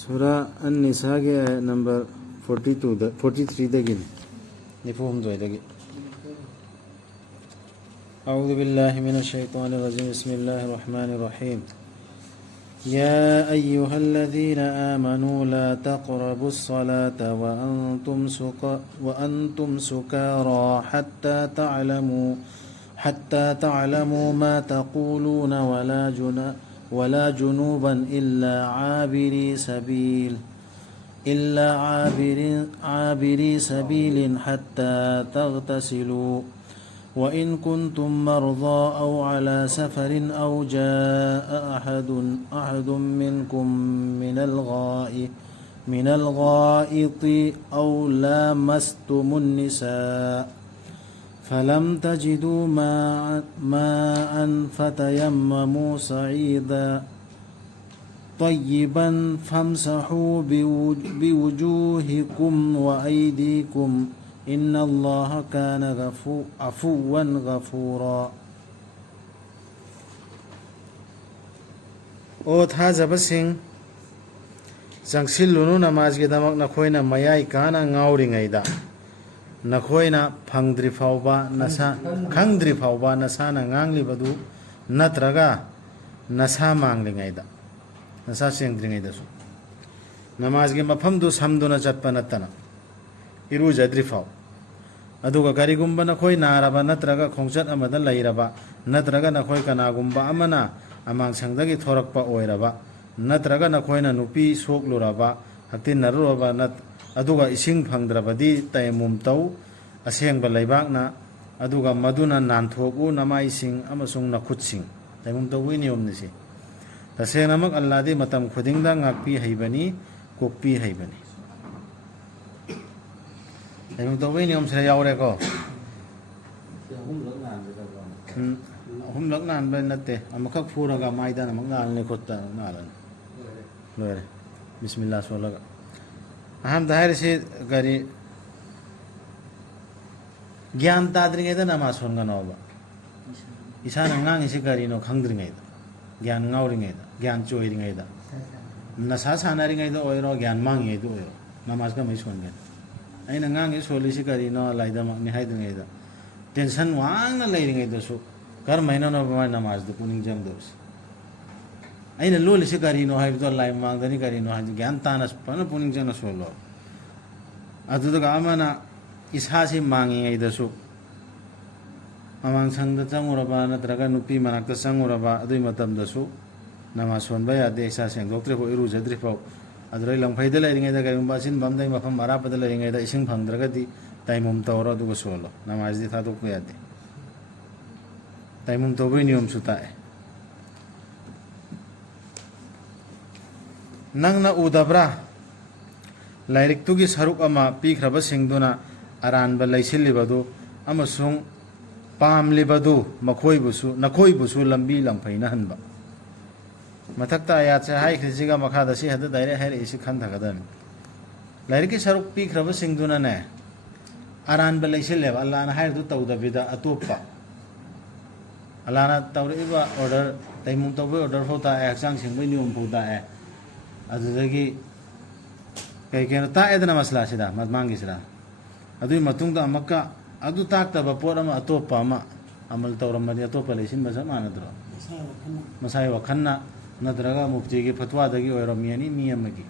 Surah An-Nisa ke ayat number 42 43 dagi nifhum dagi. أعوذ بالله من الشيطان الرجيم بسم الله الرحمن الرحيم يا أيها الذين آمنوا لا تقربوا الصلاة وأنتم سكارى حتى تعلموا ما تقولون ولا جنوبا إلا عابري سبيل حتى تغتسلوا وإن كنتم مرضى أو على سفر أو جاء أحد منكم من الغائط أو لامستم النساء فلم تجدوا ماء فتيمموا صعيدا طيبا فامسحوا بوجوهكم وأيديكم إن الله كان عفوا غفورا. O thajabasing jangsilunu namazgidamak nakhoina mayai kana ngauringaida nakhoina phangdri phauba nasa khangdri phauba nasana nganglibadu natraga nasa manglingaida nasa sengdringaida su namazgi mafamdu samduna chatpa natana irujadri phau aduga karigumba nakhoi naraba natraga khongchat amada lairaba natraga nakhoi kanagumba amana amang sangdagi thorakpa oiraba natraga nakhoina nupi sokluraba haktin naruraba nat aduga ising phangdrabadi taimum tau asengba laibakna aduga maduna nanthoku namai sing amasung nakhutsing taimum tau niom nisi tasengamak alladi matam khudingda ngakpi haibani kokpi haibani taimum tau niom sira yaure ko humlak nan ben natte amakak furaga maidana mangal ne khotta nalan lore bismillah swalaga aham dahir se gari gyan tadringaida namaz songanova isana ngang isi gari no khangdringaida gyan ngauringaida gyan choiringaida nasa sanaringaida oiro gyan mangido oiro namaz ka mai songan aina ngang isi solisi gari no laida ni haidringaida tension wang na lairingaida su kar maina no ba namaz du kuning jam dos aina lol isi gari no haibdo lai mangdani gari no haji gyan tanas pana puning jana solo adudaga amana ishasi mangi ngaida su amang sangda changuraba natraga nupi manakta changuraba adui matamda su namaz sonba yade isa seng doctor ko iru jadri pau adrai langphaida lairingaida gaimba sin bamdai mafam marapada lairingaida ising phangdragadi taimum tawra duga solo namaz di thaduk yade taimum tawbi niyom sutae nangna udabra lairik tugi saruk ama pikhraba singduna aranba laisilibadu amasung pamlibadu makhoibusu nakhoibusu lambi lamfaina hanba mathakta ayat se hai khrijiga makhada si hada daire hai isi khan thagadan lairik saruk pikhraba singduna ne aranba laisileba allah na hai du tawda bida atopa allah na tawriba order taimum tawbe order hota aksang singbai nium phuta e adudagi kay ta edana masla sida matmangi sida adui matungda amakka adu taktaba pot ama atopa ama amal tawramani atopa leisin basa manadro masai wakhanna nadraga mufti gi fatwa dagi oiramiani miyamagi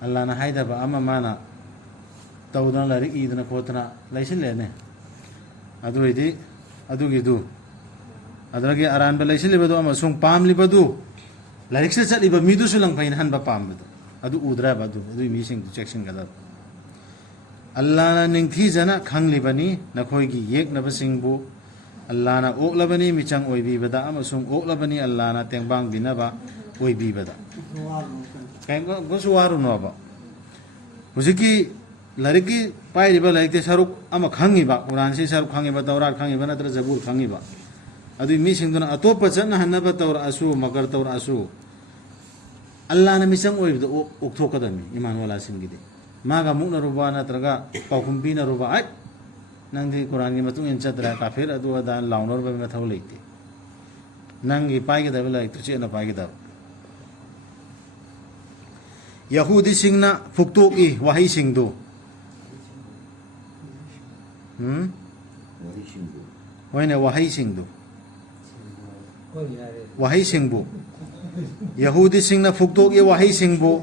allah na haidaba ama mana tawdan lari idna khotna leisin lene aduidi adugidu adragi aran ba leisin lebadu ama sung pamli badu larik se chaliba midu sulang pain han ba pambadu adu udra badu adu mising section gadab allah na ningthi jana khanglibani nakhoi gi yek nabasingbu allah na oklabani michang oibi bada amasung oklabani allah na tengbang binaba oibi bada kain go suwaru no ba hujiki lariki pairiba laikte saruk ama khangiba quran si saruk khangiba taurat khangiba natra zabur khangiba adu mising duna atopa jana hanaba taur asu magar taur asu Allah na misang oibdo ukthok kadami iman wala singide maga mukna ruba natraga paukumbi na ruba ai nangdi Quran gi matung enchadra kafir adu adan launor ba mathau leite nangi paigida bela tuche na paigida Yahudi singna fuktuki wahi singdu. Hoine wahi singdu. Wahi singbu. Yahudi singna fuktuki wahi singbu.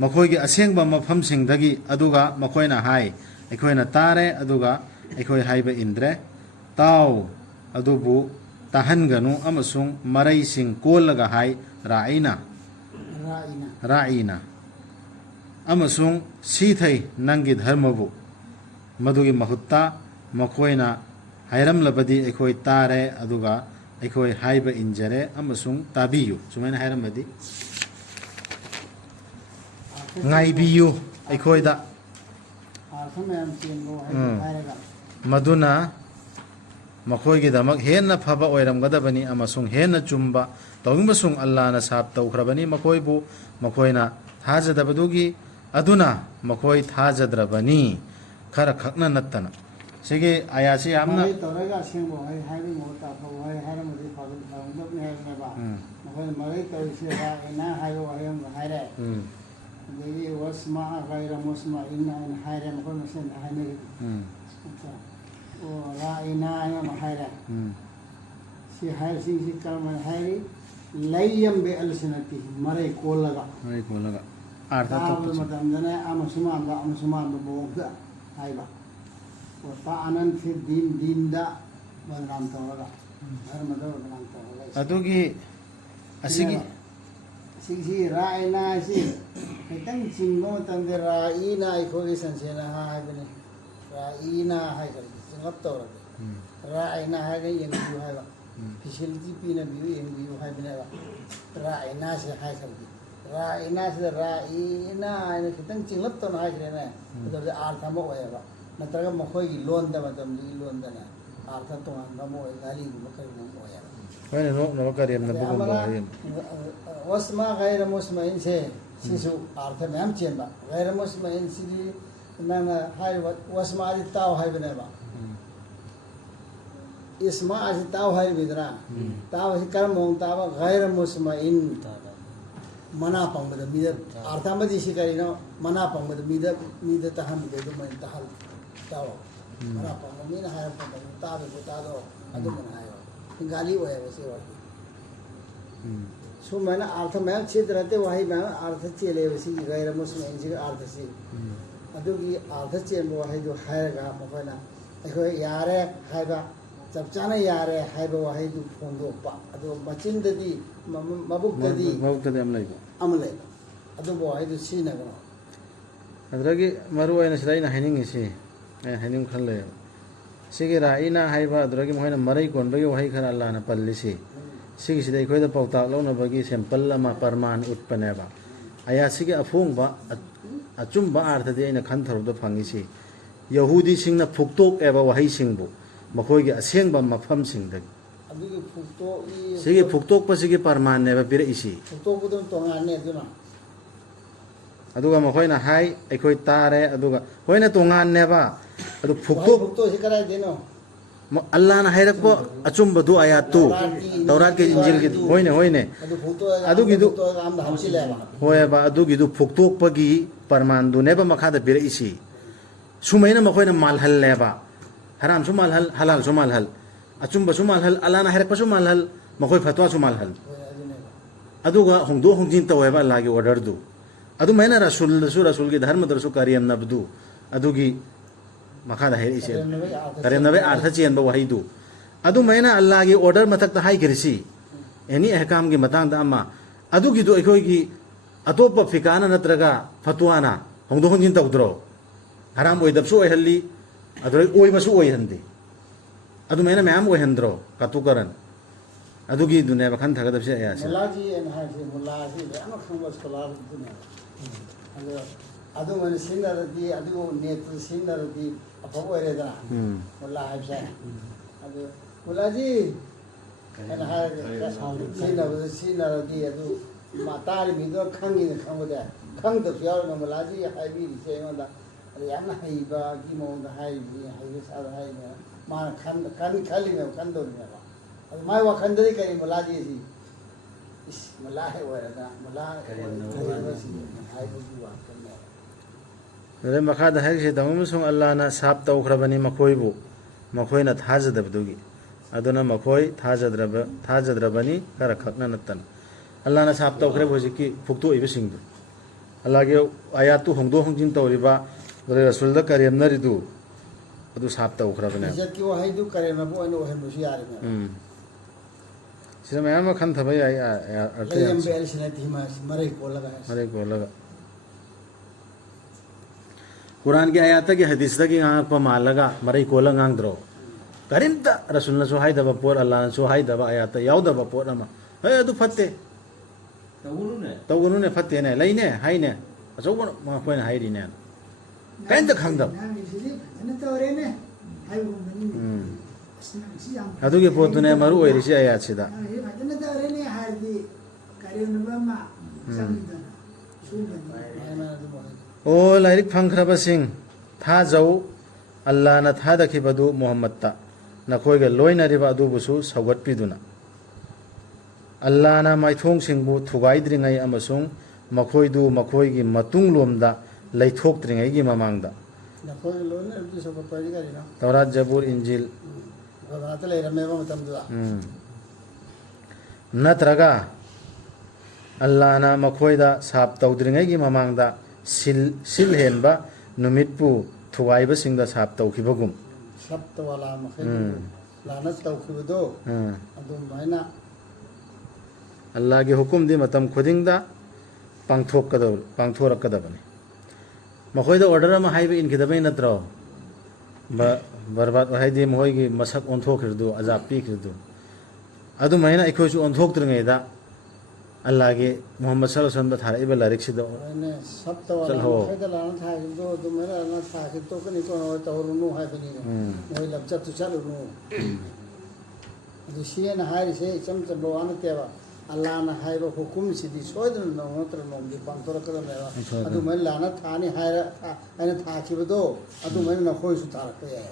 Makoigi asengba mafam singdagi aduga makoina hai. Ekoina tare aduga ekoi haiba indre. Tau adubu tahanganu amasung marai sing kolaga hai ra'ina. Ra'ina. Amasung sithai nangi dharmabu. Madugi mahutta makoina hairam labadi ekoi tare aduga ekoi haiba injare amasung tabiyu. Sumaina hairam badi. Ngai biyu ekoi da. Maduna makoigi damak henna phaba oiram gadabani amasung henna chumba tawingbasung Allah na sab tawkhrabani makoibu makoina thajadabadugi aduna makoi thajadrabani khara khakna nattana sige ayasi amna tawraga sengbo hai haibi mota phabu hai haramudi phabu phangdok ne hai ba makoi marai tawisi ra ina haibo hayam haire devi wasma ghaira musma inna in haire makoi masen haine o ra ina ya haire si haire si kalma haire layam be alsinati marai kolaga artha to matamdana amasuma bo haiba o ta'anan fi dinda badram tawala har madar badram tawala adugi asigi sigi ra'ina si kitang singgo tamde ra'ina ikoi sansena haibani ra'ina haigal singap tawala ra'ina haigal yengu haiba facility pina biu yengu haibani ra'ina se haigal ra'ina se ra'ina ina kitang singlap to na haigre na to artha mo hoyaba natraga makhoi loan da matam di loan da na artha to na mo gali mo kai mo hoyaba hoine no kariyam na bugum ba hayem wasma ghaira musmain se sisu artha mam chenba ghaira musmain si na hai wasma di taw hai bane ba isma as taw hai bidra taw si karam mong taw ghaira musmain mana pangmada mida artha madi sikarino mana pangmada mida taham de do mai tahal taw mana pangmina hayam pangmada taw do adu mana hayo gali hoya wase wa so mana artha mai chidrate wahi ma artha chele wasi gaira muslimin ji artha si adu gi artha chemo wahi do hayga mafana eko yare hayba chapchana yare hayba wahi do fondo pa adu machindadi mabukdadi amlay adu wahi do sina ga adragi maru ayna sidaina hainin isi hainin khalle sige ra'ina haiba adragi moina marai konbagi wahi khara Allah na pallisi sige sidai khoida pauta lawna bagi sample lama parman utpaneba aya sige afung ba achumba artha de aina khan tharu do phangisi yahudi singna phuktok eba wahi singbu makhoigi asengba mafam singdagi adugi phuktok sige phuktok pa sige parman neba pira isi phuktok budon tonga ne duna aduga makhoina hai ekhoi tare aduga hoina tongan neba adu phuktok si karai deno Allah na hairakbo achumba du ayatu taurat ke injil ke hoine adu phuktok adugi du am da hamsile ba hoyaba adugi du phuktok pagi parman du neba makha da pira isi sumaina makhoina malhal leba haram su malhal halal su malhal achumba su malhal Allah na hairakpa su malhal makhoi fatwa su malhal aduga hongdo hongjin taweba Allah ge order du adu maina rasul ge dharma darsu kariyam nabdu adugi makha da hai ise karem nabe artha chen ba wahi du adu maina Allah ge order matak ta hai girsi eni ahkam ge matang da amma adugi du ekhoi gi atopa fikana natraga fatwana hongdo hongjin tawdro haram oi dabsu oi halli adoi oi basu oi hande adu maina mayam oi handro katukaran adugi dunya ba khan thaga dabse ayasi mulaji en haji mulaji ama khambas kolar dunya adu man sinaradi adu net sinaradi apago ereda mulla haibsa adu mulaji en haji sinaradi adu matari mido khangi ne khangode khangda yaw na mulaji haibi se ngonda yamna haiba gi mo da haibi haibi sa haibi ma khali me khandor me adu mai wa khandari kari mulaji si ꯃꯂꯥ ꯍꯦꯛ ꯑꯣꯏꯔꯒ ꯃꯂꯥ ꯑꯣꯏꯔꯒꯁꯤ ꯍꯥꯏꯕꯒꯤ ꯋꯥꯈꯜꯅꯦ ꯑꯗꯩ ꯃꯈꯥꯗ ꯍꯥꯏꯔꯤꯁꯤꯗ ꯑꯃꯁꯨꯡ ꯑꯜꯂꯥꯍꯅ ꯁꯥꯞ ꯇꯧꯈ꯭ꯔꯕꯅꯤ ꯃꯈꯣꯏꯕꯨ ꯃꯈꯣꯏꯅ ꯊꯥꯖꯗꯕꯗꯨꯒꯤ ꯑꯗꯨꯅ ꯃꯈꯣꯏ ꯊꯥꯖꯗ꯭ꯔꯕꯅꯤ ꯈꯔ ꯈꯛꯅ ꯅꯠꯇꯅ ꯑꯜꯂꯥꯍꯅ ꯁꯥꯞ ꯇꯧꯈ꯭ꯔꯦꯕ ꯍꯧꯖꯤꯛꯀꯤ ꯐꯨꯛꯇꯣꯛꯏꯕꯁꯤꯡꯗꯨ ꯑꯜꯂꯥꯍꯒꯤ ꯑꯌꯥꯠꯇꯨ ꯍꯣꯡꯗꯣꯛ ꯍꯣꯡꯖꯤꯟ ꯇꯧꯔꯤꯕ ꯔꯁꯨꯜꯗ ꯀꯔꯦꯝꯅꯔꯤꯗꯨ ꯑꯗꯨ ꯁꯥꯞ ꯇꯧꯈ꯭ꯔꯕꯅꯦꯕ ꯏꯖꯠꯀꯤ ꯋꯥꯍꯩꯗꯨ ꯀꯔꯦꯝꯅꯕ ꯑꯣꯏꯅ ꯑꯣꯏꯍꯟꯕꯁꯨ ꯌꯥꯔꯤꯃꯦꯕ ꯁꯤꯗ ꯃꯌꯥꯝ ꯑꯃ ꯈꯟꯊꯕ ꯌꯥꯏ ꯑꯔꯊ ꯌꯥꯝ ꯂꯩꯔꯝꯕ ꯑꯦꯜꯁꯤꯅꯗꯤ ꯃꯔꯩ ꯀꯣꯜꯂꯒ ꯃꯔꯩ ꯀꯣꯜꯂꯒ ꯀꯨꯔꯥꯟꯒꯤ ꯑꯌꯥꯠꯇꯒꯤ ꯍꯗꯤꯁꯇꯒꯤ ꯉꯥꯡꯉꯛꯄ ꯃꯥꯜꯂꯒ ꯃꯔꯩ ꯀꯣꯜꯂ ꯉꯥꯡꯗ꯭ꯔꯣ ꯀꯔꯤꯝꯇ ꯔꯁꯨꯜꯅꯁꯨ ꯍꯥꯏꯗꯕ ꯄꯣꯠ ꯑꯜꯂꯥꯍꯅꯁꯨ ꯍꯥꯏꯗꯕ ꯑꯌꯥꯠꯇ ꯌꯥꯎꯗꯕ ꯄꯣꯠ ꯑꯃ ꯍꯦ ꯑꯗꯨ ꯐꯠꯇꯦ ꯇꯧꯒꯅꯨꯅꯦ ꯐꯠꯇꯦꯅꯦ ꯂꯩꯅꯦ ꯍꯥꯏꯅꯦ ꯑꯆꯧꯕ ꯃꯈꯣꯏꯅ ꯍꯥꯏꯔꯤꯅꯦ ꯀꯔꯤꯝꯇ ꯈꯪꯗꯕ ꯑꯗꯨꯒꯤ ꯄꯣꯠꯇꯨꯅꯦ ꯃꯔꯨ ꯑꯣꯏꯔꯤꯁꯤ ꯑꯌꯥꯠꯁꯤꯗ ꯑꯣ ꯂꯥꯏꯔꯤꯛ ꯐꯪꯈ꯭ꯔꯕꯁꯤꯡ ꯊꯥꯖꯧ ꯑꯜꯂꯥꯍꯅ ꯊꯥꯗꯈꯤꯕꯗꯨ ꯃꯨꯍꯝꯃꯗꯇ ꯅꯈꯣꯏꯒ ꯂꯣꯏꯅꯔꯤꯕ ꯑꯗꯨꯕꯨꯁꯨ ꯁꯧꯒꯠꯄꯤꯗꯨꯅ ꯑꯜꯂꯥꯍꯅ ꯃꯥꯏꯊꯣꯡꯁꯤꯡꯕꯨ ꯊꯨꯒꯥꯏꯗ꯭ꯔꯤꯉꯩ ꯑꯃꯁꯨꯡ ꯃꯈꯣꯏꯗꯨ ꯃꯈꯣꯏꯒꯤ ꯃꯇꯨꯡꯂꯣꯝꯗ ꯂꯩꯊꯣꯛꯇ꯭ꯔꯤꯉꯩꯒꯤ ꯃꯃꯥꯡꯗ ꯅꯈꯣꯏꯒ ꯂꯣꯏꯅꯔꯤꯕꯗꯨ ꯁꯧꯒꯠꯄ ꯍꯥꯏꯗꯤ ꯀꯔꯤꯅꯣ ꯇꯧꯔꯥꯠ ꯖꯕꯨꯔ ꯏꯟꯖꯤꯜ ꯕꯕꯥꯇ ꯂꯩꯔꯝꯃꯦꯕ ꯃꯇꯝꯗꯨꯗ ꯅꯠꯇ꯭ꯔꯒ ꯑꯜꯂꯥꯍꯅ ꯃꯈꯣꯏꯗ ꯁꯥꯞ ꯇꯧꯗ꯭ꯔꯤꯉꯩꯒꯤ ꯃꯃꯥꯡꯗ ꯁꯤꯜ ꯍꯦꯟꯕ ꯅꯨꯃꯤꯠꯄꯨ ꯊꯨꯒꯥꯏꯕꯁꯤꯡꯗ ꯁꯥꯞ ꯇꯧꯈꯤꯕꯒꯨꯝ ꯁꯞꯇ ꯋꯥꯂꯥ ꯃꯈꯩꯕꯨ ꯂꯥꯅ ꯇꯧꯈꯤꯕꯗꯣ ꯑꯗꯨꯃꯥꯏꯅ ꯑꯜꯂꯥꯍꯒꯤ ꯍꯨꯀꯨꯝꯗꯤ ꯃꯇꯝ ꯈꯨꯗꯤꯡꯗ ꯄꯥꯡꯊꯣꯔꯛꯀꯗꯕꯅꯤ ꯃꯈꯣꯏꯗ ꯑꯣꯔꯗꯔ ꯑꯃ ꯍꯥꯏꯕ ꯏꯟꯈꯤꯗꯕꯩ ꯅꯠꯇ꯭ꯔꯣ ꯕꯔꯕꯥꯠ ꯍꯥꯏꯗꯤ ꯃꯈꯣꯏꯒꯤ ꯃꯁꯛ ꯑꯣꯟꯊꯣꯛꯈ꯭ꯔꯤꯗꯨ ꯑꯖꯥꯕ ꯄꯤꯈ꯭ꯔꯤꯗꯨ ꯑꯗꯨꯃꯥꯏꯅ ꯑꯩꯈꯣꯏꯁꯨ ꯑꯣꯟꯊꯣꯛꯇ꯭ꯔꯤꯉꯩda ꯑꯜꯂꯥꯍꯒꯤ ꯃꯨꯍꯝꯃꯗ ꯁꯜꯂꯜꯂꯥꯍꯨ ꯑꯂꯩꯍꯤ ꯋꯁꯜꯂꯝꯗ ꯊꯥꯔꯛꯏꯕ ꯂꯥꯏꯔꯤꯛꯁꯤꯗ ꯁꯞꯇ ꯋꯥꯂꯥ ꯃꯈꯩꯗ ꯂꯥꯅ ꯊꯥꯈꯤꯕꯗꯣ ꯑꯗꯨꯃꯥꯏꯅ ꯂꯥꯅ ꯊꯥꯈꯤ ꯇꯣꯛꯀꯅꯤ ꯇꯧꯔꯨꯅꯨ ꯍꯥꯏꯕꯅꯤꯅꯦ ꯃꯣꯏ ꯂꯝꯆꯠꯇꯨ ꯆꯠꯂꯨꯅꯨ ꯑꯗꯨ ꯁꯤꯅ ꯍꯥꯏꯔꯤꯁꯦ ꯏꯆꯝ ꯆꯝꯕ ꯋꯥ ꯅꯠꯇꯦꯕ ꯑꯜꯂꯥꯍꯅ ꯍꯥꯏꯕ ꯍꯨꯀꯨꯝꯁꯤꯗꯤ ꯁꯣꯏꯗꯅ ꯅꯣꯡ ꯅꯠꯇ꯭ꯔꯒ ꯅꯣꯡꯃꯗꯤ ꯄꯥꯡꯊꯣꯔꯛꯀꯗꯕꯅꯦꯕ ꯑꯗꯨꯃꯥꯏꯅ ꯂꯥꯅ ꯊꯥꯅꯤ ꯍꯥꯏꯅ ꯊꯥꯈꯤꯕꯗꯣ ꯑꯗꯨꯃꯥꯏꯅ ꯅꯈꯣꯏꯁꯨ ꯊꯥꯔꯛꯄ ꯌꯥꯏ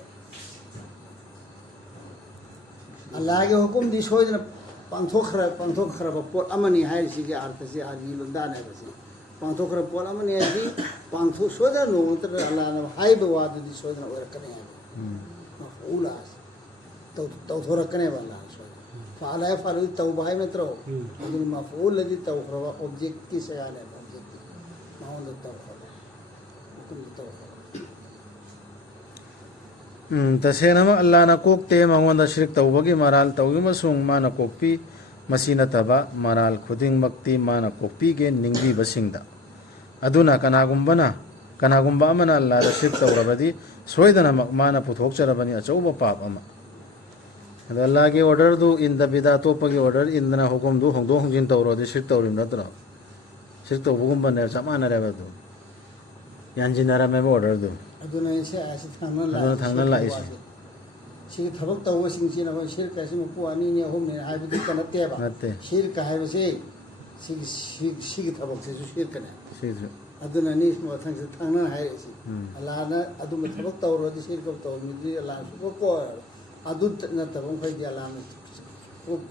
ꯑꯜꯂꯥꯍꯒꯤ ꯍꯨꯀꯨꯝꯗꯤ ꯁꯣꯏꯗꯅ ꯄꯥꯡꯊꯣꯛꯈ꯭ꯔꯕ ꯄꯣꯠ ꯑꯃꯅꯤ ꯍꯥꯏꯔꯤꯁꯤꯒꯤ ꯑꯥꯔꯊꯁꯤ ꯑꯥꯔꯒꯤ ꯂꯣꯟꯗꯥꯅꯦꯕꯁꯤ ꯄꯥꯡꯊꯣꯛꯈ꯭ꯔꯕ ꯄꯣꯠ ꯑꯃꯅꯤ ꯍꯥꯏꯗꯤ ꯁꯣꯏꯗꯅ ꯅꯣꯡ ꯅꯠꯇ꯭ꯔꯒ ꯑꯜꯂꯥꯍꯅ ꯍꯥꯏꯕ ꯋꯥꯗꯨꯗꯤ ꯁꯣꯏꯗꯅ ꯑꯣꯏꯔꯛꯀꯅꯤ ꯍꯥꯏꯕ ꯃꯐꯎꯂꯥꯁꯤ ꯇꯧꯊꯣꯔꯛꯀꯅꯦꯕ ꯑꯜꯂꯥꯍꯅ ꯁꯣꯏꯗꯅ ꯐꯥꯜ ꯍꯥꯏ ꯐꯥꯜꯗꯤ ꯇꯧꯕ ꯍꯥꯏꯕ ꯅꯠꯇ꯭ꯔꯣ ꯑꯗꯨꯅꯤ ꯃꯐꯎꯜꯗꯤ ꯇꯧꯈ꯭ꯔꯕ ꯑꯣꯕꯖꯦꯛꯇꯤ ꯁꯌꯥꯅꯦꯕ ꯑꯣꯕꯖꯦꯛꯇꯤ ꯃꯉꯣꯟꯗ ꯇꯧꯈ꯭ꯔꯕ ꯍꯨꯀꯨꯝꯗꯤ ꯇꯧꯈ꯭ꯔꯕ ꯇꯁꯦꯡꯅꯃꯛ ꯑꯜꯂꯥꯍꯅ ꯀꯣꯛꯇꯦ ꯃꯉꯣꯟꯗ ꯁꯤꯔꯛ ꯇꯧꯕꯒꯤ ꯃꯔꯥꯜ ꯇꯧꯈꯤ ꯑꯃꯁꯨꯡ ꯃꯥꯅ ꯀꯣꯛꯄꯤ ꯃꯁꯤ ꯅꯠꯇꯕ ꯃꯔꯥꯜ ꯈꯨꯗꯤꯡꯃꯛꯇꯤ ꯃꯥꯅ ꯀꯣꯛꯄꯤꯒꯦ ꯅꯤꯡꯕꯤꯕꯁꯤꯡꯗ ꯑꯗꯨꯅ ꯀꯅꯥꯒꯨꯝꯕ ꯑꯃꯅ ꯑꯜꯂꯥꯍꯗ ꯁꯤꯔꯛ ꯇꯧꯔꯕꯗꯤ ꯁꯣꯏꯗꯅꯃꯛ ꯃꯥꯅ ꯄꯨꯊꯣꯛꯆꯔꯕꯅꯤ ꯑꯆꯧꯕ ꯄꯥꯞ ꯑꯃ ꯑꯗꯣ ꯑꯜꯂꯥꯍꯒꯤ ꯑꯣꯔꯗꯔꯗꯨ ꯏꯟꯗꯕꯤꯗ ꯑꯇꯣꯞꯄꯒꯤ ꯑꯣꯔꯗꯔ ꯏꯟꯗꯅ ꯍꯨꯀꯨꯝꯗꯨ ꯍꯣꯡꯗꯣꯛ ꯍꯣꯡꯖꯤꯟ ꯇꯧꯔꯗꯤ ꯁꯤꯔꯛ ꯇꯧꯔꯤꯕ ꯅꯠꯇ꯭ꯔꯣ ꯁꯤꯔꯛ ꯇꯧꯕꯒꯨꯝꯕꯅꯦ ꯆꯞ ꯃꯥꯟꯅꯔꯦꯕ ꯑꯗꯨ ꯌꯥꯟꯁꯤꯟꯅꯔꯝꯃꯦꯕ ꯑꯣꯔꯗꯔꯗꯨ ꯑꯗꯨꯅ ꯁꯤ ꯑꯁꯤ ꯑꯗꯨꯅ ꯊꯪꯅ ꯂꯥꯛꯏꯁꯦ ꯁꯤꯒꯤ ꯊꯕꯛ ꯇꯧꯕꯁꯤꯡꯁꯤꯅ ꯑꯩꯈꯣꯏ ꯁꯤꯔꯀ ꯑꯁꯤ ꯃꯄꯨ ꯑꯅꯤꯅꯤ ꯑꯍꯨꯝꯅꯤ ꯍꯥꯏꯕꯗꯨꯇ ꯅꯠꯇꯦꯕ ꯅꯠꯇꯦ ꯁꯤꯔꯀ ꯍꯥꯏꯕꯁꯤ ꯁꯤꯒꯤ ꯊꯕꯛꯁꯤꯁꯨ ꯁꯤꯔꯀꯅꯦ ꯁꯤꯁꯨ ꯑꯗꯨꯅꯅꯤ ꯃꯊꯪꯁꯤꯗ ꯊꯪꯅꯅ ꯍꯥꯏꯔꯛꯏꯁꯤ ꯑꯜꯂꯥꯍꯅ ꯑꯗꯨꯝꯕ ꯊꯕꯛ ꯇꯧꯔꯗꯤ ꯁꯤꯔꯀ ꯇꯧꯔꯃꯤꯗꯤ ꯑꯜꯂꯥꯍꯅ ꯁꯨꯀꯣꯛ ꯀꯣꯛꯑꯔꯣꯏ ꯑꯗꯨ ꯅꯠꯇꯕ ꯃꯈꯩꯗꯤ ꯑꯜꯂꯥꯍꯅ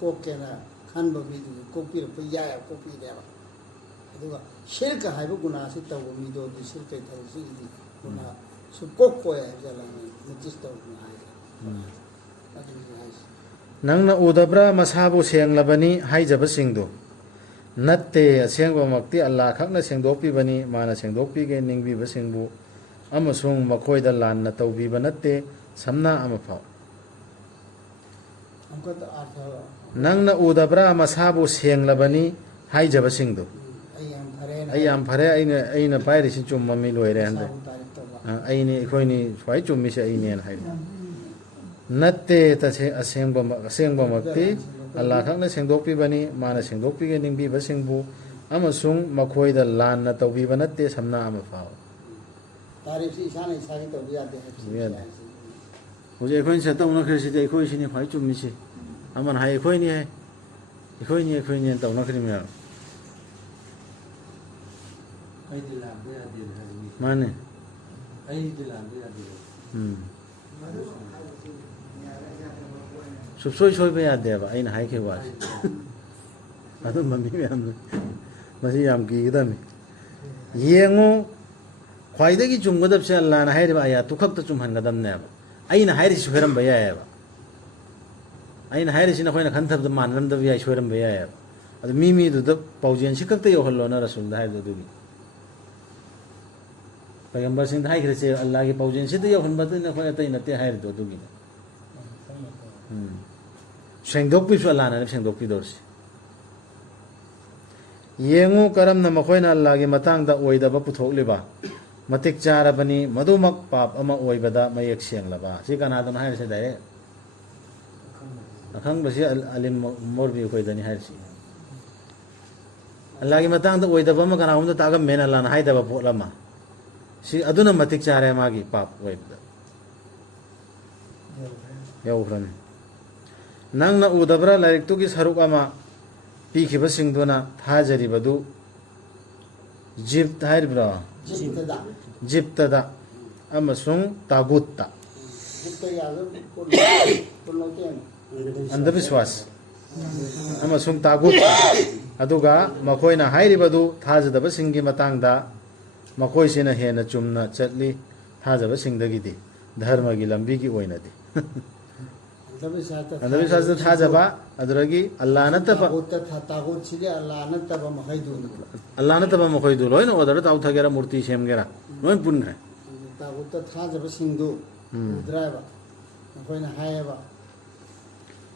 ꯀꯣꯛꯀꯦꯅ ꯈꯟꯕ ꯃꯤꯗꯨꯗꯤ ꯀꯣꯛꯄꯤꯔꯛꯄ ꯌꯥꯏꯑꯕ ꯀꯣꯛꯄꯤꯗꯦꯕ ꯑꯗꯨꯒ ꯁꯤꯔꯀ ꯍꯥꯏꯕ ꯒꯨꯅꯥꯁꯤ ꯇꯧꯕ ꯃꯤꯗꯣ ꯑꯗꯨ ꯁꯤꯔꯀꯩ ꯊꯕꯛꯁꯤꯒꯤꯗꯤ ꯒꯨꯅꯥ ꯁꯨꯀꯣꯛ ꯀꯣꯛꯑꯦ ꯍꯥꯏꯕꯁꯦ ꯑꯜꯂꯥꯍꯅ ꯅꯣꯇꯤꯁ ꯇꯧꯗꯨꯅ ꯍꯥꯏꯈ꯭ꯔꯦ ꯑꯗꯨꯅꯤ ꯍꯥꯏꯁꯦ ꯅꯪꯅ ꯎꯗꯕ꯭ꯔꯥ ꯃꯁꯥꯕꯨ ꯁꯦꯡꯂꯕꯅꯤ ꯍꯥꯏꯖꯕꯁꯤꯡꯗꯨ ꯅꯠꯇꯦ ꯑꯁꯦꯡꯕꯃꯛꯇꯤ ꯑꯜꯂꯥꯍ ꯈꯛꯅ ꯁꯦꯡꯗꯣꯛꯄꯤꯕꯅꯤ ꯃꯥꯅ ꯁꯦꯡꯗꯣꯛꯄꯤꯒꯦ ꯅꯤꯡꯕꯤꯕꯁꯤꯡꯕꯨ ꯑꯃꯁꯨꯡ ꯃꯈꯣꯏꯗ ꯂꯥꯟꯅ ꯇꯧꯕꯤꯕ ꯅꯠꯇꯦ ꯁꯝꯅ ꯑꯃꯐꯥꯎ ꯅꯪꯅ ꯎꯗꯕ꯭ꯔꯥ ꯃꯁꯥꯕꯨ ꯁꯦꯡꯂꯕꯅꯤ ꯍꯥꯏꯖꯕꯁꯤꯡꯗꯨ ꯑꯩ ꯌꯥꯝ ꯐꯔꯦ ꯑꯩꯅ ꯄꯥꯏꯔꯤꯁꯤ ꯆꯨꯝꯃꯝꯃꯤ ꯂꯣꯏꯔꯦ ꯍꯟꯗꯛ ꯑꯩꯅꯤ ꯑꯩꯈꯣꯏꯅꯤ ꯈ꯭ꯋꯥꯏ ꯆꯨꯝꯃꯤꯁꯦ ꯑꯩꯅꯦꯅ ꯍꯥꯏ ꯅꯠꯇꯦ ꯑꯁꯦꯡꯕꯃꯛꯇꯤ ꯑꯜꯂꯥꯍ ꯈꯛꯅ ꯁꯦꯡꯗꯣꯛꯄꯤꯕꯅꯤ ꯃꯥꯅ ꯁꯦꯡꯗꯣꯛꯄꯤꯒꯦ ꯅꯤꯡꯕꯤꯕꯁꯤꯡꯕꯨ ꯑꯃꯁꯨꯡ ꯃꯈꯣꯏꯗ ꯂꯥꯟꯅ ꯇꯧꯕꯤꯕ ꯅꯠꯇꯦ ꯁꯝꯅ ꯑꯃꯐꯥꯎ ꯇꯥꯔꯤꯞꯁꯤ ꯏꯁꯥꯅ ꯏꯁꯥꯒꯤ ꯇꯧꯕ ꯌꯥꯗꯦ ꯍꯥꯏꯕꯁꯤ ꯍꯧꯖꯤꯛ ꯑꯩꯈꯣꯏꯅ ꯁꯦ ꯇꯧꯅꯈ꯭ꯔꯤꯁꯤꯗꯤ ꯑꯩꯈꯣꯏꯁꯤꯅꯤ ꯈ꯭ꯋꯥꯏ ꯆꯨꯝꯃꯤꯁꯤ ꯑꯃꯅ ꯍꯥꯏ ꯑꯩꯈꯣꯏꯅꯤ ꯍꯥꯏ ꯑꯩꯈꯣꯏꯅꯦꯅ ꯇꯧꯅꯈ꯭ꯔꯤ ꯃꯌꯥꯝ ꯑꯩꯗꯤ ꯂꯥꯟꯕ ꯌꯥꯗꯦꯅ ꯍꯥꯏꯕꯅꯤ ꯃꯥꯅꯦ ꯑꯩꯗꯤ ꯂꯥꯟꯕ ꯌꯥꯗꯦ ꯁꯨꯡꯁꯣꯏ ꯁꯣꯏꯕ ꯌꯥꯗꯦꯕ ꯑꯩꯅ ꯍꯥꯏꯈꯤꯕ ꯋꯥꯁꯦ ꯑꯗꯨꯝꯕ ꯃꯤ ꯃꯌꯥꯝ ꯂꯩ ꯃꯁꯤ ꯌꯥꯝ ꯀꯤꯒꯗꯕꯅꯤ ꯌꯦꯡꯉꯨ ꯈ꯭ꯋꯥꯏꯗꯒꯤ ꯆꯨꯝꯒꯗꯕꯁꯦ ꯑꯜꯂꯥꯍꯅ ꯍꯥꯏꯔꯤꯕ ꯑꯌꯥꯠꯇꯨ ꯈꯛꯇ ꯆꯨꯝꯍꯟꯒꯗꯕꯅꯦꯕ ꯑꯩꯅ ꯍꯥꯏꯔꯤꯁꯤ ꯁꯣꯏꯔꯝꯕ ꯌꯥꯏꯑꯕ ꯑꯩꯅ ꯍꯥꯏꯔꯤꯁꯤꯅ ꯑꯩꯈꯣꯏꯅ ꯈꯟꯊꯕꯗ ꯃꯥꯟꯅꯔꯝꯗꯕ ꯌꯥꯏ ꯁꯣꯏꯔꯝꯕ ꯌꯥꯏꯑꯕ ꯑꯗꯨ ꯃꯤꯗꯨꯗ ꯄꯥꯎꯖꯦꯜꯁꯤ ꯈꯛꯇ ꯌꯧꯍꯜꯂꯣꯅ ꯔꯁꯨꯜꯗ ꯍꯥꯏꯕꯗꯣ ꯑꯗꯨꯒꯤ ꯄꯩꯒꯝꯕꯔꯁꯤꯡꯗ ꯍꯥꯏꯈ꯭ꯔꯁꯦ ꯑꯜꯂꯥꯍꯒꯤ ꯄꯥꯎꯖꯦꯜꯁꯤꯗ ꯌꯧꯍꯟꯕꯗꯨꯅ ꯑꯩꯈꯣꯏ ꯑꯇꯩ ꯅꯠꯇꯦ ꯍꯥꯏꯔꯤꯗꯣ ꯑꯗꯨꯒꯤꯅꯤ ꯁꯦꯡꯗꯣꯛꯄꯤꯁꯨ ꯑꯜꯂꯥꯍꯅ ꯁꯦꯡꯗꯣꯛꯄꯤꯗꯧꯔꯤꯁꯤ ꯌꯦꯡꯉꯨ ꯀꯔꯝꯅ ꯃꯈꯣꯏꯅ ꯑꯜꯂꯥꯍꯒꯤ ꯃꯇꯥꯡꯗ ꯑꯣꯏꯗꯕ ꯄꯨꯊꯣꯛꯂꯤꯕ ꯃꯇꯤꯛ ꯆꯥꯔꯕꯅꯤ ꯃꯗꯨꯃꯛ ꯄꯥꯞ ꯑꯃ ꯑꯣꯏꯕꯗ ꯃꯌꯦꯛ ꯁꯦꯡꯂꯕ ꯁꯤ ꯀꯅꯥꯗꯅꯣ ꯍꯥꯏꯔꯤꯁꯦ ꯗꯥꯏꯔꯦꯛ ꯑꯈꯪꯕꯁꯤ ꯑꯂꯤꯝ ꯃꯣꯔꯕꯤ ꯑꯩꯈꯣꯏꯗꯅꯤ ꯍꯥꯏꯔꯤꯁꯤ ꯑꯜꯂꯥꯍꯒꯤ ꯃꯇꯥꯡꯗ ꯑꯣꯏꯗꯕ ꯑꯃ ꯀꯅꯥꯒꯨꯝꯕꯗ ꯇꯥꯒꯝꯃꯦꯅ ꯑꯜꯂꯥꯍꯅ ꯍꯥꯏꯗꯕ ꯄꯣꯠ ꯑꯃ ꯁꯤ ꯑꯗꯨꯅ ꯃꯇꯤꯛ ꯆꯥꯔꯦ ꯃꯥꯒꯤ ꯄꯥꯞ ꯑꯣꯏꯕꯗ ꯌꯧꯈ꯭ꯔꯅꯤ ꯅꯪꯅ ꯎꯗꯕ꯭ꯔꯥ ꯂꯥꯏꯔꯤꯛꯇꯨꯒꯤ ꯁꯔꯨꯛ ꯑꯃ ꯄꯤꯈꯤꯕꯁꯤꯡꯗꯨꯅ ꯊꯥꯖꯔꯤꯕꯗꯨ ꯖꯤꯞꯇ ꯍꯥꯏꯔꯤꯕ꯭ꯔꯣ ꯖꯤꯞꯇꯗ ꯖꯤꯞꯇꯗ ꯑꯃꯁꯨꯡ ꯇꯥꯒꯨꯠꯇ ꯖꯤꯞꯇ ꯌꯥꯗ ꯄꯨꯜꯂꯧꯇꯦꯅ ꯑꯟꯙꯕꯤꯁ꯭ꯋꯥꯁ ꯑꯃꯁꯨꯡ ꯇꯥꯒꯨꯠꯇ ꯑꯗꯨꯒ ꯃꯈꯣꯏꯅ ꯍꯥꯏꯔꯤꯕꯗꯨ ꯊꯥꯖꯗꯕꯁꯤꯡꯒꯤ ꯃꯇꯥꯡꯗ ꯃꯈꯣꯏꯁꯤꯅ ꯍꯦꯟꯅ ꯆꯨꯝꯅ ꯆꯠꯂꯤ ꯊꯥꯖꯕꯁꯤꯡꯗꯒꯤꯗꯤ ꯙꯔꯃꯒꯤ ꯂꯝꯕꯤꯒꯤ ꯑꯣꯏꯅꯗꯤ ꯑꯟꯙꯕꯤꯁ꯭ꯋꯥꯁꯇ ꯊꯥꯖꯕ ꯑꯗꯨꯗꯒꯤ ꯑꯜꯂꯥꯍ ꯅꯠꯇꯕ ꯇꯥꯒꯨꯠꯁꯤꯗꯤ ꯑꯜꯂꯥꯍ ꯅꯠꯇꯕ ꯃꯈꯩꯗꯨꯅꯤ ꯑꯜꯂꯥꯍ ꯅꯠꯇꯕ ꯃꯈꯣꯏꯗꯨ ꯂꯣꯏꯅ ꯑꯣꯔꯗꯔ ꯇꯥꯎꯊꯒꯦꯔꯥ ꯃꯨꯔꯇꯤ ꯁꯦꯝꯒꯦꯔꯥ ꯂꯣꯏ ꯄꯨꯟꯈ꯭ꯔꯦ ꯇꯥꯒꯨꯠꯇ ꯊꯥꯖꯕꯁꯤꯡꯗꯨ ꯎꯗ꯭ꯔꯥꯕ ꯃꯈꯣꯏꯅ ꯍꯥꯏꯌꯦꯕ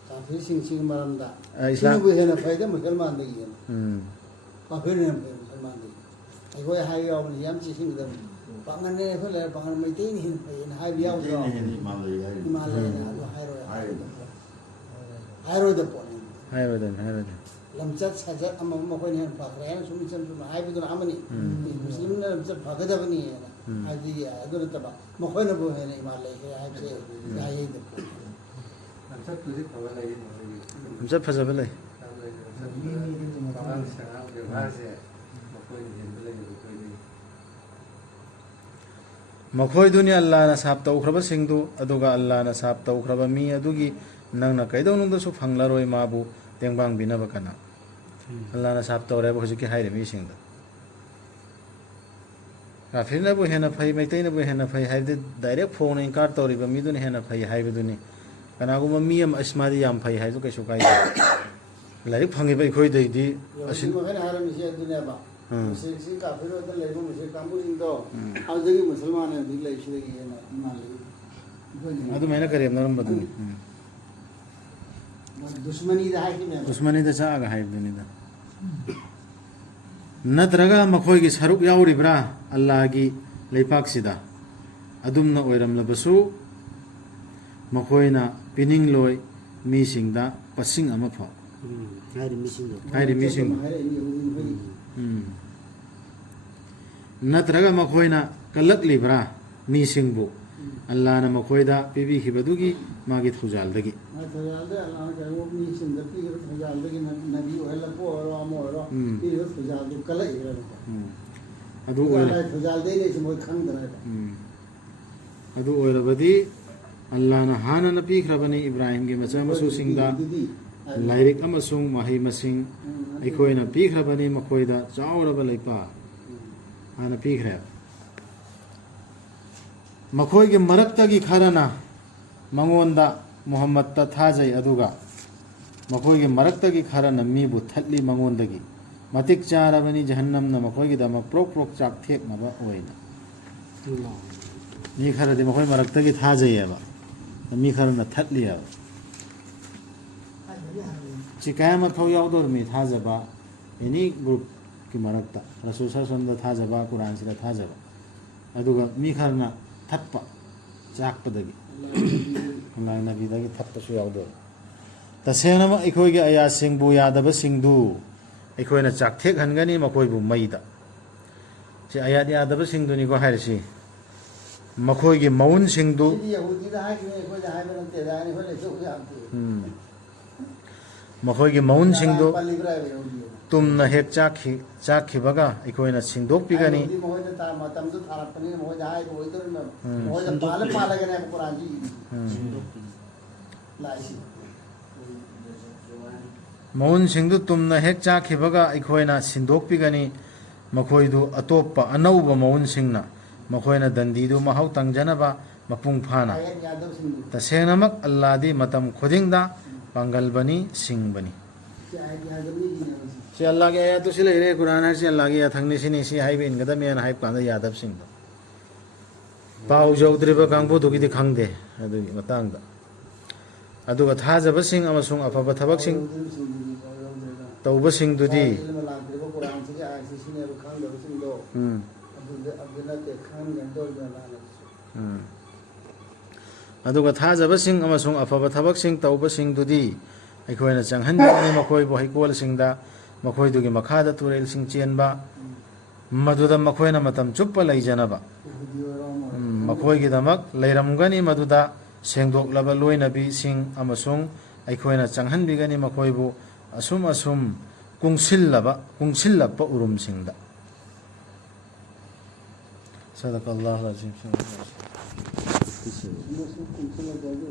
ꯀꯥꯐꯤꯔꯁꯤꯡꯁꯤꯒꯤ ꯃꯔꯝꯗ ꯁꯤꯅꯕꯨ ꯍꯦꯟꯅ ꯐꯩꯗ ꯃꯨꯁꯜꯃꯥꯟꯗꯒꯤ ꯍꯦꯟꯅ ꯀꯥꯐꯤꯔꯅ ꯍꯦꯟꯅ ꯐꯩ ꯃꯨꯁꯜꯃꯥꯟꯗꯒꯤ ꯑꯩꯈꯣꯏ ꯍꯥꯏꯕ ꯌꯥꯎꯕꯅꯤ ꯌꯥꯝ ꯆꯦꯛꯁꯤꯟꯒꯗꯕꯅꯤ ꯄꯥꯡꯒꯟꯅꯦ ꯑꯩꯈꯣꯏ ꯂꯩꯔ ꯄꯥꯡꯒꯟ ꯃꯩꯇꯩꯅ ꯍꯦꯟꯅ ꯐꯩꯌꯦꯅ ꯍꯥꯏꯕ ꯌꯥꯎꯗ꯭ꯔꯣ ꯏꯃꯥꯂꯩꯅ ꯑꯗꯨ ꯍꯥꯏꯔꯣꯏꯗ ꯄꯣꯠꯅꯤ ꯍꯥꯏꯔꯣꯏꯗꯅꯤ ꯂꯝꯆꯠ ꯁꯥꯖꯠ ꯑꯃꯃꯝ ꯃꯈꯣꯏꯅ ꯍꯦꯟꯅ ꯐꯈ꯭ꯔꯦ ꯍꯥꯏꯅ ꯁꯨꯝ ꯏꯆꯝ ꯆꯨꯝꯅ ꯍꯥꯏꯕꯗꯨꯅ ꯑꯃꯅꯤ ꯃꯨꯁꯂꯤꯝꯅ ꯂꯝꯆꯠ ꯐꯒꯗꯕꯅꯤ ꯍꯥꯏꯅ ꯍꯥꯏꯕꯗꯤ ꯑꯗꯨ ꯅꯠꯇꯕ ꯃꯈꯣꯏꯅꯕꯨ ꯍꯦꯟꯅ ꯏꯃꯥꯟ ꯂꯩꯈ꯭ꯔꯦ ꯍꯥꯏꯕꯁꯦ ꯌꯥꯏꯌꯦꯗ ꯂꯝꯆꯠꯄꯨꯗꯤ ꯐꯕ ꯂꯩꯅꯤ ꯂꯝꯆꯠ ꯐꯖꯕ ꯂꯩ ꯋꯥꯉꯥꯡ ꯁꯉꯥꯡ ꯕꯦꯕꯥꯔꯁꯦ ꯃꯈꯣꯏꯅ ꯍꯦꯟꯕ ꯂꯩꯌꯦꯕ ꯑꯩꯈꯣꯏꯗꯒꯤ ꯃꯈꯣꯏꯗꯨꯅꯤ ꯑꯜꯂꯥꯍꯅ ꯁꯥꯞ ꯇꯧꯈ꯭ꯔꯕꯁꯤꯡꯗꯨ ꯑꯗꯨꯒ ꯑꯜꯂꯥꯍꯅ ꯁꯥꯞ ꯇꯧꯈ꯭ꯔꯕ ꯃꯤ ꯑꯗꯨꯒꯤ ꯅꯪꯅ ꯀꯩꯗꯧꯅꯨꯡꯗꯁꯨ ꯐꯪꯂꯔꯣꯏ ꯃꯥꯕꯨ ꯇꯦꯡꯕꯥꯡꯕꯤꯅꯕ ꯀꯅꯥ ꯑꯜꯂꯥꯍꯅ ꯁꯥꯞ ꯇꯧꯔꯦꯕ ꯍꯧꯖꯤꯛꯀꯤ ꯍꯥꯏꯔꯤꯕ ꯃꯤꯁꯤꯡꯗ ꯀꯥꯐꯤꯔꯅꯕꯨ ꯍꯦꯟꯅ ꯐꯩ ꯃꯩꯇꯩꯅꯕꯨ ꯍꯦꯟꯅ ꯐꯩ ꯍꯥꯏꯕꯗꯤ ꯗꯥꯏꯔꯦꯛ ꯐꯣꯡꯅ ꯏꯟꯀꯥꯔ ꯇꯧꯔꯤꯕ ꯃꯤꯗꯨꯅ ꯍꯦꯟꯅ ꯐꯩ ꯍꯥꯏꯕꯗꯨꯅꯤ ꯀꯅꯥꯒꯨꯝꯕ ꯃꯤ ꯑꯃ ꯑꯁꯃꯥꯗꯤ ꯌꯥꯝ ꯐꯩ ꯍꯥꯏꯕꯗꯨ ꯀꯩꯁꯨ ꯀꯥꯏꯗꯦ ꯂꯥꯏꯔꯤꯛ ꯐꯪꯉꯤꯕ ꯑꯩꯈꯣꯏꯗꯩꯗꯤ ꯃꯈꯣꯏꯅ ꯍꯥꯏꯔꯝꯃꯤꯁꯦ ꯑꯗꯨꯅꯦꯕ ꯃꯨꯁꯂꯤꯝꯁꯤꯡ ꯀꯥꯐꯤꯔꯣꯗ ꯂꯩꯕ ꯃꯨꯁꯂꯤꯝ ꯀꯥꯡꯕꯨꯁꯤꯡꯗꯣ ꯑꯗꯨꯗꯒꯤ ꯃꯨꯁꯜꯃꯥꯟ ꯍꯧꯖꯤꯛ ꯂꯩꯁꯤꯗꯒꯤ ꯍꯦꯟꯅ ꯏꯃꯥꯟ ꯂꯩ ꯑꯗꯨꯃꯥꯏꯅ ꯀꯔꯦꯝꯅꯔꯝꯕꯗꯨꯅꯤ ꯗꯨꯁꯃꯅꯤꯗ ꯍꯥꯏꯈꯤꯕꯅꯦꯕ ꯎꯁꯃꯥꯅꯤꯗ ꯆꯥꯛꯑꯒ ꯍꯥꯏꯕꯗꯨꯅꯤꯗ ꯅꯠꯇ꯭ꯔꯒ ꯃꯈꯣꯏꯒꯤ ꯁꯔꯨꯛ ꯌꯥꯎꯔꯤꯕ꯭ꯔꯥ ꯑꯜꯂꯥꯍꯒꯤ ꯂꯩꯄꯥꯛꯁꯤꯗ ꯑꯗꯨꯝꯅ ꯑꯣꯏꯔꯝꯂꯕꯁꯨ ꯃꯈꯣꯏꯅ ꯄꯤꯅꯤꯡꯂꯣꯏ ꯃꯤꯁꯤꯡꯗ ꯄꯁꯤꯡ ꯑꯃ ꯐꯥꯎ ꯍꯥꯏꯔꯤ ꯃꯤꯁꯤꯡ ꯅꯠꯇ꯭ꯔꯒ ꯃꯈꯣꯏꯅ ꯀꯜꯂꯛꯂꯤꯕ꯭ꯔꯥ ꯃꯤꯁꯤꯡꯕꯨ ꯑꯜꯂꯥꯍꯅ ꯃꯈꯣꯏꯗ ꯄꯤꯕꯤꯈꯤꯕꯗꯨꯒꯤ ꯃꯥꯒꯤ ꯊꯧꯖꯥꯜꯗꯒꯤ ꯊꯧꯖꯥꯜꯗ ꯑꯜꯂꯥꯍꯅ ꯀꯔꯤꯒꯨꯝꯕ ꯃꯤꯁꯤꯡꯗ ꯄꯤꯈꯤꯕ ꯊꯧꯖꯥꯜꯗꯒꯤ ꯅꯕꯤ ꯑꯣꯏꯍꯜꯂꯛꯄ ꯑꯣꯏꯔꯣ ꯑꯃ ꯑꯣꯏꯔꯣ ꯄꯤꯔꯤꯕ ꯊꯧꯖꯥꯜꯗꯨ ꯀꯜꯂꯛꯏꯕ꯭ꯔꯥ ꯑꯗꯨ ꯑꯣꯏꯔꯦ ꯊꯧꯖꯥꯜꯗꯩꯅꯦꯁꯨ ꯃꯣꯏ ꯈꯪꯗ꯭ꯔꯦꯕ ꯑꯗꯨ ꯑꯣꯏꯔꯕꯗꯤ ꯑꯜꯂꯥꯍꯅ ꯍꯥꯟꯅꯅ ꯄꯤꯈ꯭ꯔꯕꯅꯤ ꯏꯕ꯭ꯔꯥꯍꯤꯝꯒꯤ ꯃꯆꯥ ꯃꯁꯨꯁꯤꯡꯗ ꯂꯥꯏꯔꯤꯛ ꯑꯃꯁꯨꯡ ꯃꯍꯩ ꯃꯁꯤꯡ ꯑꯩꯈꯣꯏꯅ ꯄꯤꯈ꯭ꯔꯕꯅꯤ ꯃꯈꯣꯏꯗ ꯆꯥꯎꯔꯕ ꯂꯩꯄꯥꯛ ꯍꯥꯟꯅ ꯄꯤꯈ꯭ꯔꯦ ꯃꯈꯣꯏꯒꯤ ꯃꯔꯛꯇꯒꯤ ꯈꯔꯅ ꯃꯉꯣꯟꯗ ꯃꯨꯍꯝꯃꯗꯇ ꯊꯥꯖꯩ ꯑꯗꯨꯒ ꯃꯈꯣꯏꯒꯤ ꯃꯔꯛꯇꯒꯤ ꯈꯔꯅ ꯃꯤꯕꯨ ꯊꯠꯂꯤ ꯃꯉꯣꯟꯗꯒꯤ ꯃꯇꯤꯛ ꯆꯥꯔꯕꯅꯤ ꯖꯍꯟꯅꯝꯅ ꯃꯈꯣꯏꯒꯤꯗꯃꯛ ꯄ꯭ꯔꯣꯛ ꯄ꯭ꯔꯣꯛ ꯆꯥꯛꯊꯦꯛꯅꯕ ꯑꯣꯏꯅ ꯃꯤ ꯈꯔꯗꯤ ꯃꯈꯣꯏ ꯃꯔꯛꯇꯒꯤ ꯊꯥꯖꯩꯌꯦꯕ ꯃꯤ ꯈꯔꯅ ꯊꯠꯂꯤꯑꯕ ꯁꯤ ꯀꯌꯥ ꯃꯊꯧ ꯌꯥꯎꯗꯧꯔꯤꯕꯅꯤ ꯊꯥꯖꯕ ꯑꯦꯅꯤ ꯒ꯭ꯔꯨꯞꯀꯤ ꯃꯔꯛꯇ ꯔꯁꯨꯜ ꯁꯜꯂꯜꯂꯥꯍꯨ ꯊꯥꯖꯕ ꯀꯨꯔꯥꯟꯁꯤꯗ ꯊꯥꯖꯕ ꯑꯗꯨꯒ ꯃꯤ ꯈꯔꯅ ꯊꯠꯄ ꯆꯥꯛꯄꯗꯒꯤ ꯑꯜꯂꯥꯍ ꯅꯕꯤꯗꯒꯤ ꯊꯠꯄꯁꯨ ꯌꯥꯎꯗꯣꯔꯤ ꯇꯁꯦꯡꯅꯃꯛ ꯑꯩꯈꯣꯏꯒꯤ ꯑꯌꯥꯁꯤꯡꯕꯨ ꯌꯥꯗꯕꯁꯤꯡꯗꯨ ꯑꯩꯈꯣꯏꯅ ꯆꯥꯛꯊꯦꯛꯍꯟꯒꯅꯤ ꯃꯈꯣꯏꯕꯨ ꯃꯩꯗ ꯁꯤ ꯑꯌꯥꯠ ꯌꯥꯗꯕꯁꯤꯡꯗꯨꯅꯤꯀꯣ ꯍꯥꯏꯔꯤꯁꯤ ꯃꯈꯣꯏꯒꯤ ꯃꯎꯟꯁꯤꯡꯗꯨ ꯃꯈꯣꯏꯒꯤ ꯃꯎꯟꯁꯤꯡꯗꯨ ꯇꯨꯝꯅ ꯍꯦꯛ ꯆꯥꯛꯈꯤꯕꯒ ꯑꯩꯈꯣꯏꯅ ꯁꯤꯡꯗꯣꯛꯄꯤꯒꯅꯤ ꯃꯎꯟꯁꯤꯡꯗꯨ ꯇꯨꯝꯅ ꯍꯦꯛ ꯆꯥꯈꯤꯕꯒ ꯑꯩꯈꯣꯏꯅ ꯁꯤꯟꯗꯣꯛꯄꯤꯒꯅꯤ ꯃꯈꯣꯏꯗꯨ ꯑꯇꯣꯞꯄ ꯑꯅꯧꯕ ꯃꯎꯟꯁꯤꯡꯅ ꯃꯈꯣꯏꯅ ꯗꯟꯗꯤꯗꯨ ꯃꯍꯥꯎ ꯇꯪꯖꯅꯕ ꯃꯄꯨꯡ ꯐꯥꯅ ꯑꯥꯌꯠ ꯌꯥꯗꯕꯁꯤꯡꯗꯨ ꯇꯁꯦꯡꯅꯃꯛ ꯑꯜꯂꯥꯗꯤ ꯃꯇꯝ ꯈꯨꯗꯤꯡꯗ ꯄꯥꯡꯒꯜꯕꯅꯤ ꯁꯤꯡꯕꯅꯤ ꯁꯤ ꯑꯥꯌꯠ ꯌꯥꯗꯕꯅꯤꯒꯤꯅꯦꯕ ꯁꯤ ꯁꯤ ꯑꯜꯂꯥꯒꯤ ꯑꯌꯥꯠꯇꯨ ꯁꯤ ꯂꯩꯔꯦ ꯀꯨꯔꯥꯟ ꯍꯥꯏꯁꯤ ꯑꯜꯂꯥꯒꯤ ꯌꯥꯊꯪꯅꯤ ꯁꯤꯅꯤ ꯁꯤ ꯍꯥꯏꯕ ꯏꯟꯒꯗꯕꯅꯦꯅ ꯍꯥꯏꯕ ꯀꯥꯟꯗ ꯌꯥꯗꯕꯁꯤꯡꯗꯣ ꯄꯥꯎ ꯌꯧꯗ꯭ꯔꯤꯕ ꯀꯥꯡꯕꯨꯗꯨꯒꯤꯗꯤ ꯈꯪꯗꯦ ꯑꯗꯨꯒꯤ ꯃꯇꯥꯡꯗ ꯑꯗꯨꯒ ꯊꯥꯖꯕꯁꯤꯡ ꯑꯃꯁꯨꯡ ꯑꯐꯕ ꯊꯕꯛꯁꯤꯡ ꯇꯧꯕꯁꯤꯡꯗꯨꯗꯤ ꯏꯜꯃ ꯂꯥꯛꯇ꯭ꯔꯤꯕ ꯀꯨꯔꯥꯟꯁꯤꯒꯤ ꯑꯥꯌꯠꯁꯤ ꯁꯤꯅꯦꯕ ꯈꯪꯗꯕꯁꯤꯡꯗꯣ ꯑꯗꯨ ꯅꯠꯇꯦ ꯈꯪꯒꯗꯧꯔꯤꯕ ꯂꯥꯟꯅꯕꯁꯨ ꯑꯗꯨꯒ ꯊꯥꯖꯕꯁꯤꯡ ꯑꯃꯁꯨꯡ ꯑꯐꯕ ꯊꯕꯛꯁꯤꯡ ꯇꯧꯕꯁꯤꯡꯗꯨꯗꯤ ꯑꯩꯈꯣꯏꯅ ꯆꯪꯍꯟꯕꯤꯒꯅꯤ ꯃꯈꯣꯏꯕꯨ ꯍꯩꯀꯣꯜꯁꯤꯡꯗ ꯃꯈꯣꯏꯗꯨꯒꯤ ꯃꯈꯥꯗ ꯇꯨꯔꯦꯜꯁꯤꯡ ꯆꯦꯟꯕ ꯃꯗꯨꯗ ꯃꯈꯣꯏꯅ ꯃꯇꯝ ꯆꯨꯞꯄ ꯂꯩꯖꯅꯕ ꯌꯍꯨꯗꯤ ꯑꯣꯏꯔꯣ ꯃꯈꯣꯏꯒꯤꯗꯃꯛ ꯂꯩꯔꯝꯒꯅꯤ ꯃꯗꯨꯗ ꯁꯦꯡꯗꯣꯛꯂꯕ ꯂꯣꯏꯅꯕꯤꯁꯤꯡ ꯑꯃꯁꯨꯡ ꯑꯩꯈꯣꯏꯅ ꯆꯪꯍꯟꯕꯤꯒꯅꯤ ꯃꯈꯣꯏꯕꯨ ꯑꯁꯨꯝ ꯑꯁꯨꯝ ꯀꯨꯡꯁꯤꯜꯂꯛꯄ ꯎꯔꯨꯝꯁꯤꯡꯗ ꯁꯗꯀꯜꯂꯥꯍꯨ ꯑꯜ-ꯑꯖꯤꯝ ꯑꯃꯁꯨꯡ ꯀꯨꯝꯁꯤꯜꯂꯛꯄꯒꯤ